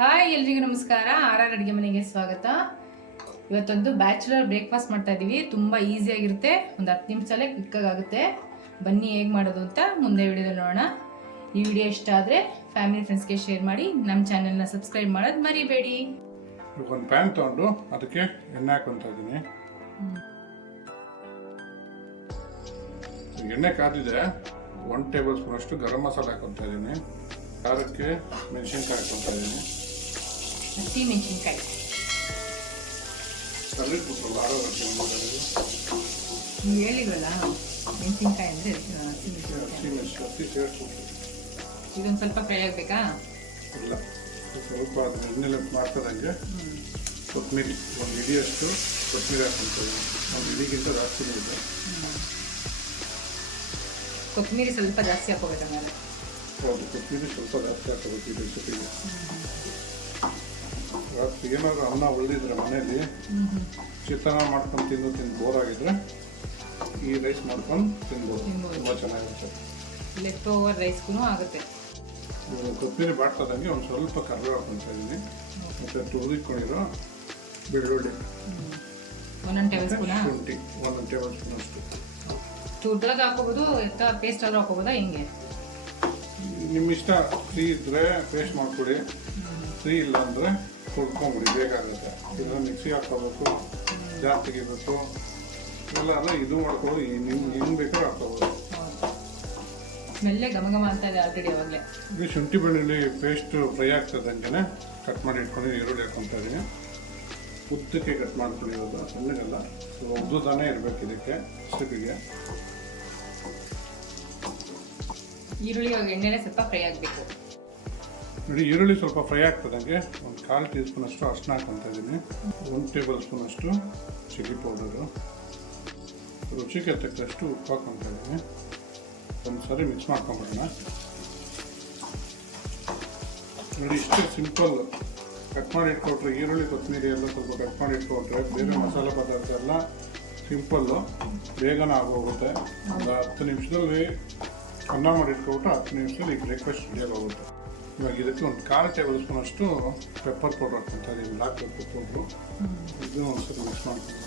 Hi ಎಲ್ರಿಗೂ ನಮಸ್ಕಾರ. R ಅಡುಗೆ ಮನೆಗೆ ಸ್ವಾಗತ. ಇವತ್ತೊಂದು ಬ್ಯಾಚುಲರ್ ಬ್ರೇಕ್ಫಾಸ್ಟ್ ಮಾಡ್ತಾ ಇದ್ದೀವಿ. ತುಂಬ ಈಸಿಯಾಗಿರುತ್ತೆ, ಒಂದು 10 ನಿಮಿಷದಲ್ಲೇ ಕ್ವಿಕ್ಕಾಗಿ ಆಗುತ್ತೆ. ಬನ್ನಿ ಹೇಗೆ ಮಾಡೋದು ಅಂತ ಮುಂದೆ ವಿಡಿಯೋದಲ್ಲಿ ನೋಡೋಣ. ಈ ವಿಡಿಯೋ ಇಷ್ಟ ಆದರೆ ಫ್ಯಾಮಿಲಿ ಫ್ರೆಂಡ್ಸ್ಗೆ ಶೇರ್ ಮಾಡಿ, ನಮ್ಮ ಚಾನೆಲ್ನ ಸಬ್ಸ್ಕ್ರೈಬ್ ಮಾಡೋದು ಮರಿಬೇಡಿ. ಒಂದು ಪ್ಯಾನ್ ತೊಗೊಂಡು ಅದಕ್ಕೆ ಎಣ್ಣೆ ಹಾಕೊತಾ ಇದ್ದೀನಿ. ಎಣ್ಣೆ ಕಾದಿದೆ. 1 ಟೇಬಲ್ ಸ್ಪೂನ್ ಅಷ್ಟು ಗರಂ ಮಸಾಲೆ ಹಾಕೊತಾ ಇದ್ದೀನಿ. ಖಾರಕ್ಕೆ ಮೆಣಸಿನ್ಕಾಯಿ ಹಾಕೊತಾ ಇದ್ದೀನಿ. ಹಸಿ ಮೆಣಸಿನ್ಕಾಯಿ ಕರಿಬಿಟ್ಟು ಆರೋಗ್ಯಕ್ಕೆ ನೀವು ಹೇಳಿಲ್ವಲ್ಲ, ಮೆಣಸಿನ್ಕಾಯಿ ಅಂದರೆ ಹಸಿ ಸೇರಿಸ್ಬಿಟ್ಟು ಇದೊಂದು ಸ್ವಲ್ಪ ಫ್ರೈ ಆಗಬೇಕಾ? ಇಲ್ಲ, ಸ್ವಲ್ಪ ಅದನ್ನ ಎಣ್ಣೆಲೆ ಮಾಡ್ತದಂಗೆ ಕೊತ್ತಂಬರಿ ಒಂದು ಇಡಿಯಷ್ಟು ಕೊತ್ತಂಬರಿ ಹಾಕ್ಕೊಳ್ತೀವಿ. ಒಂದು ಇಡಿಗಿಂತ ಜಾಸ್ತಿ ಇದೆ. ಕೊತ್ತಂಬರಿ ಸ್ವಲ್ಪ ಜಾಸ್ತಿ ಹಾಕೋಬೇಕಂದ್ರೆ. ಹೌದು, ಕೊತ್ತಂಬರಿ ಸ್ವಲ್ಪ ಜಾಸ್ತಿ ಹಾಕೋಬೇಕು ಈ ರೆಸಿಪಿಗೆ. ರಾತ್ರಿ ಏನಾದರೂ ಅನ್ನ ಉಳಿದಿದ್ರೆ ಮನೇಲಿ ಚಿತ್ರಾನ್ನ ಮಾಡ್ಕೊಂಡು ತಿಂದು ಬೋರ್ ಆಗಿದ್ರೆ ಈ ರೈಸ್ ಮಾಡ್ಕೊಂಡು ತಿನ್ಬೋದು. ತುಂಬ ಚೆನ್ನಾಗಿರುತ್ತೆ. ಲೆಫ್ಟ್ ಓವರ್ ರೈಸ್ಗೂ ಆಗುತ್ತೆ. ಕೊತ್ತಂಬರಿ ಬಾಡ್ತದಂಗೆ ಒಂದು ಸ್ವಲ್ಪ ಕರಿಬೇವು ಹಾಕ್ಕೊಳ್ತಾ ಇದ್ದೀನಿ. ಮತ್ತು ತುರಿದುಕೊಂಡಿರೋ ಬೆಳ್ಳುಳ್ಳಿ 1 ಟೇಬಲ್ ಸ್ಪೂನ್, ಶುಂಠಿ 1 ಟೇಬಲ್ ಸ್ಪೂನ್ ಅಷ್ಟು. ಚೂರ್ದಾಗ ಹಾಕೋಬೋದು, ಪೇಸ್ಟ್ ಆದ್ರೂ ಹಾಕೋಬೋದಾ? ಹಿಂಗೆ ನಿಮ್ಮ ಇಷ್ಟ. ಫ್ರೀ ಇದ್ದರೆ ಪೇಸ್ಟ್ ಮಾಡ್ಕೊಡಿ, ಫ್ರೀ ಇಲ್ಲ ಅಂದರೆ ಹುಡ್ಕೊಂಬಿಡಿ, ಬೇಕಾಗುತ್ತೆ. ಇಲ್ಲ ಮಿಕ್ಸಿ ಹಾಕ್ಕೋಬೇಕು, ಜಾರ್ ತೆಗಿಬೇಕು, ಇಲ್ಲ ಅಂದರೆ ಇದು ಮಾಡ್ಕೊಳ್ಳಿ. ನಿಮ್ಗೆ ಹೆಂಗೆ ಬೇಕಾದ್ರೂ ಹಾಕ್ಕೋಬೋದು. ಸ್ಮೆಲ್ಲೇ ಘಮ ಅಂತ ಇದೆ ಆಲ್ರೆಡಿ. ಅವಾಗಲೇ ಇದು ಶುಂಠಿ ಬೆಳ್ಳುಳ್ಳಿ ಪೇಸ್ಟ್ ಫ್ರೈ ಆಗ್ತದಂಗೆ ಕಟ್ ಮಾಡಿ ಇಟ್ಕೊಂಡು ಈರುಳ್ಳಿ ಹಾಕ್ಕೊತಾ ಇದ್ದೀನಿ. ಉದ್ದಕ್ಕೆ ಕಟ್ ಮಾಡ್ಕೊಂಡಿರೋದು, ಸಣ್ಣಗೆಲ್ಲ ಉದ್ದುದಾನೇ ಇರಬೇಕು ಇದಕ್ಕೆ ರೆಸಿಪಿಗೆ. ಈರುಳ್ಳಿ ಎಣ್ಣೆಲೆ ಸ್ವಲ್ಪ ಫ್ರೈ ಆಗಬೇಕು. ನೋಡಿ, ಈರುಳ್ಳಿ ಸ್ವಲ್ಪ ಫ್ರೈ ಆಗ್ತದಂಗೆ ಒಂದು 1/4 ಟೀ ಸ್ಪೂನ್ ಅಷ್ಟು ಅರಿಶಿನ ಹಾಕ್ಕೊತಾ ಇದ್ದೀನಿ. 1 ಟೇಬಲ್ ಸ್ಪೂನ್ ಅಷ್ಟು ಚಿಲ್ಲಿ ಪೌಡರು, ರುಚಿಗೆ ತಕ್ಕಷ್ಟು ಉಪ್ಪು ಹಾಕ್ಕೊತಾ ಇದ್ದೀನಿ. ಒಂದು ಸಾರಿ ಮಿಕ್ಸ್ ಮಾಡ್ಕೊಂಬಿಡೋಣ. ನೋಡಿ, ಇಷ್ಟೇ ಸಿಂಪಲ್. ಕಟ್ ಮಾಡಿ ಇಟ್ಕೊಟ್ರೆ ಈರುಳ್ಳಿ ಕೊತ್ತಂಬರಿ ಎಲ್ಲ ಸ್ವಲ್ಪ ಕಟ್ ಮಾಡಿ ಇಟ್ಕೊಟ್ರೆ ಬೇರೆ ಮಸಾಲೆ ಪದಾರ್ಥ ಎಲ್ಲ ಸಿಂಪಲ್ಲು, ಬೇಗನೆ ಆಗೋಗುತ್ತೆ. ಒಂದು 10 ನಿಮಿಷದಲ್ಲಿ ಅನ್ನ ಮಾಡಿ ಇಟ್ಕೊಬಿಟ್ಟು 10 ನಿಮಿಷದಲ್ಲಿ ಈ ಬ್ರೇಕ್ಫಾಸ್ಟ್ ರೆಡಿಯಾಗಿ ಹೋಗುತ್ತೆ. ಇವಾಗ ಇದಕ್ಕೆ ಒಂದು 1/4 ಟೇಬಲ್ ಸ್ಪೂನ್ ಅಷ್ಟು ಪೆಪ್ಪರ್ ಪೌಡರ್ ಹಾಕ್ಕೊತಾ ಇದ್ದೀನಿ, ಬ್ಲಾಕ್ ಪೆಪ್ಪರ್ ಪೌಡ್ರು. ಇದನ್ನು ಒಂದ್ಸರಿ ಮಿಕ್ಸ್ ಮಾಡ್ತೀನಿ.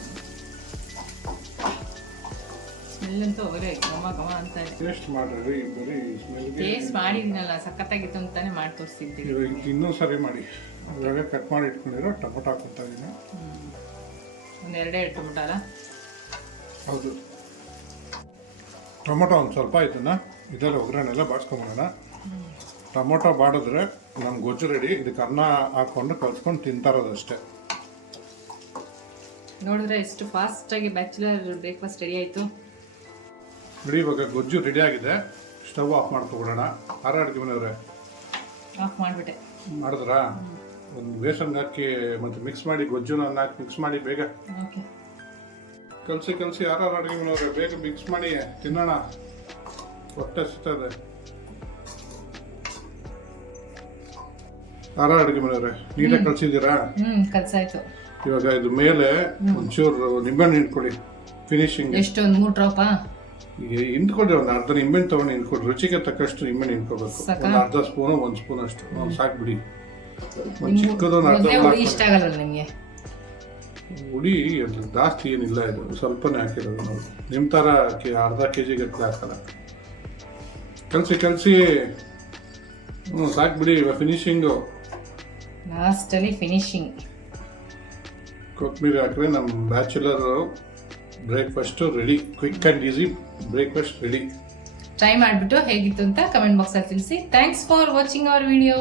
ಸ್ಮೆಲ್ ಅಂತೂ ಅವರೇ ಘಮ ಅಂತ ಇದೆ. ಟೇಸ್ಟ್ ಮಾಡಿರಿ, ಬರೀ ಸ್ಮೆಲ್ಗೆ. ಟೇಸ್ಟ್ ಮಾಡಿದ್ನಲ್ಲ, ಸಖತ್ತಾಗಿತ್ತು ಅಂತಾನೆ ಮಾಡಿ ತೋರಿಸಿದ್ದೀವಿ. ಇವಾಗ ಇನ್ನೂ ಸರಿ ಮಾಡಿ. ಇವಾಗ ಕಟ್ ಮಾಡಿ ಇಟ್ಕೊಂಡಿರೋ ಟೊಮೊಟೊ ಹಾಕ್ಕೊತಾ ಇದ್ದೀನಿ. ಒಂದು 2 ಟೊಮೊಟೊ ಅಲ್ಲ? ಹೌದು, ಟೊಮೊಟೊ ಒಂದು ಸ್ವಲ್ಪ ಇದನ್ನು ಇದರಲ್ಲಿ ಒಗ್ಗರಣೆಲ್ಲ ಬಾಡ್ಸ್ಕೊಂಬಿಡೋಣ. ಟೊಮೊಟೊ ಬಾಡಿದ್ರೆ ನಮ್ಮ ಗೊಜ್ಜು ರೆಡಿ. ಇದಕ್ಕೆ ಅನ್ನ ಹಾಕ್ಕೊಂಡು ಕಲ್ಸ್ಕೊಂಡು ತಿಂತಾರೋದಷ್ಟೇ. ನೋಡಿದ್ರೆ ಎಷ್ಟು ಫಾಸ್ಟಾಗಿ ಬ್ಯಾಚುಲರ್ ಬ್ರೇಕ್ಫಾಸ್ಟ್ ರೆಡಿ ಆಯಿತು. ನೋಡಿ, ಇವಾಗ ಗೊಜ್ಜು ರೆಡಿ ಆಗಿದೆ. Stove off ಮಾಡ್ಕೊಬಿಡೋಣ. ಆರ್ ಅಡುಗೆ ಮನೆಯವರೇ ಆಫ್ ಮಾಡಿಬಿಟ್ಟೆ. ಮಾಡಿದ್ರಾ? ಒಂದು ಬೇಸನ್ ಹಾಕಿ ಮತ್ತು ಮಿಕ್ಸ್ ಮಾಡಿ, ಗೊಜ್ಜುನ ಹಾಕಿ ಮಿಕ್ಸ್ ಮಾಡಿ ಬೇಗ. ಓಕೆ, ಕಲಸಿ ಆರ್ ಅಡುಗೆ ಮನೆಯವರೇ ಬೇಗ ಮಿಕ್ಸ್ ಮಾಡಿ ತಿನ್ನೋಣ. ಹೊಟ್ಟೆ ಸಿಗ್ತದೆ. ಆರ್ ಅಡುಗೆ ಮನೆಯವರೇ ನೀಟಾಗಿ ಕಲಸಿದ್ದೀರಾ? ಕಲಸಾಯ್ತು. ಇವಾಗ ಇದು ಮೇಲೆ ಒಂಚೂರು ನಿಂಬೆಹಣ್ಣು ಹಿಂಡ್ಕೊಡಿ. ಫಿನಿಶಿಂಗ್ ಎಷ್ಟೊಂದು 3 ಡ್ರಾಪಾ ಹಿಂಡ್ಕೊಡ್ರಿ. ಒಂದು ಅರ್ಧ ನಿಂಬೆಹಣ್ಣು ತೊಗೊಂಡು ಹಿಂಡ್ಕೊಡ್ರಿ. ರುಚಿಗೆ ತಕ್ಕಷ್ಟು ನಿಂಬೆಹಣ್ಣು ಹಿಂಡ್ಕೋಬೇಕು. ಒಂದು ಅರ್ಧ ಸ್ಪೂನು 1 ಸ್ಪೂನ್ ಅಷ್ಟು ಸಾಕು ಬಿಡಿ. ಒಂದು ಚಿಕ್ಕದೊಂದು ಅರ್ಧ. ಇಷ್ಟ ಆಗಲ್ಲ ನಿಮಗೆ? ಹುಡಿ ಜಾಸ್ತಿ ಏನಿಲ್ಲ, ಇದು ಸ್ವಲ್ಪನೇ ಹಾಕಿರೋದು. ನೋಡಿ, ನಿಮ್ಮ ಥರ ಅರ್ಧ kg ಗಟ್ಟಲೆ ಹಾಕಲ್ಲ. ಕಲಸಿ ಸಾಕು ಬಿಡಿ. ಇವಾಗ ಫಿನಿಶಿಂಗು ಲಾಸ್ಟಲ್ಲಿ ಫಿನಿಶಿಂಗ್. ಕೊತ್ತಂಬರಿ ಹಾಕಿದ್ರೆ ನಮ್ಮ bachelor breakfast ready. Quick and easy breakfast ready. Try ಮಾಡಿಬಿಟ್ಟು ಹೇಗಿತ್ತು ಅಂತ ಕಮೆಂಟ್ ಬಾಕ್ಸಲ್ಲಿ ತಿಳಿಸಿ. Thanks for watching our video.